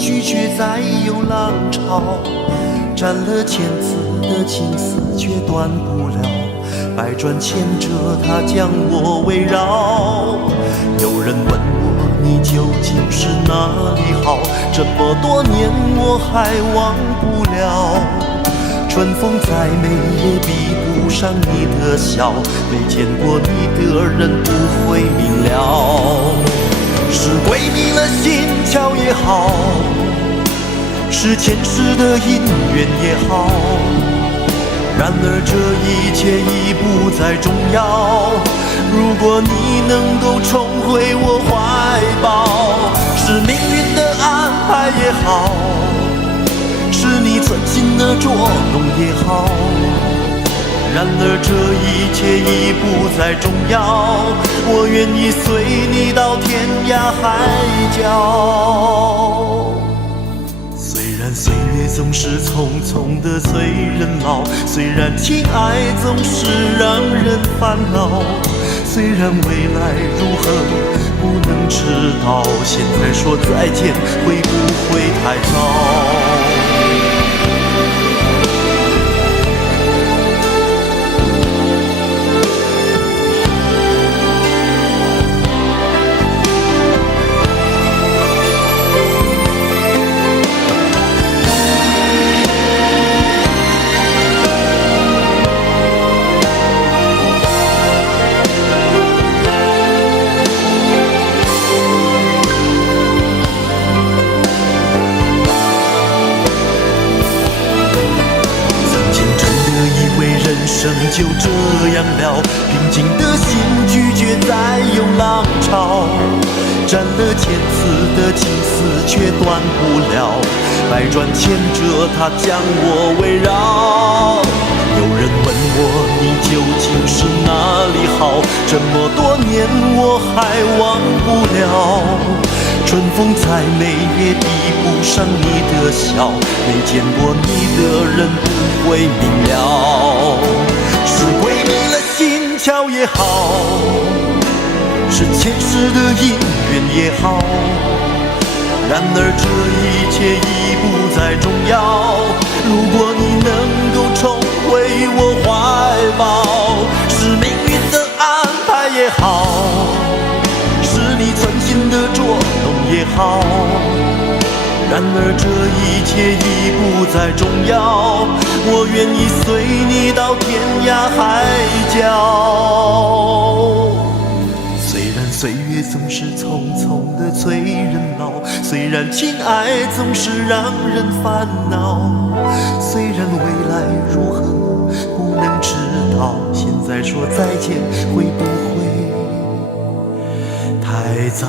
拒绝再有浪潮，斩了千次的情丝却断不了，百转千折它将我围绕。有人问我你究竟是哪里好，这么多年我还忘不了。春风再美也比不上你的笑，没见过你的人不会明了。是鬼迷了心窍也好，是前世的因缘也好，然而这一切已不再重要。如果你能够重回我怀抱，是命运的安排也好，是你存心的捉弄也好，然而这一切已不再重要。我愿意随你到天涯海角。虽然岁月总是匆匆的催人老，虽然情爱总是让人烦恼，虽然未来如何不能知道，现在说再见会不会太早？人生就这样了，平静的心拒绝再有浪潮，斩了千次的情丝却断不了，百转千折它将我围绕。有人问我你究竟是哪里好，这么多年我还忘不了。春风再美也比不上你的笑，没见过你的人不会明了。是鬼迷了心窍也好，是前世的因缘也好，然而这一切已不再重要。如果你能够重回我怀抱，是命运的安排也好，是你存心的捉弄也好，然而这一切已不再重要。我愿意随你到天涯海角。虽然岁月总是匆匆的催人老，虽然情爱总是让人烦恼，虽然未来如何不能知道，现在说再见会不会太早？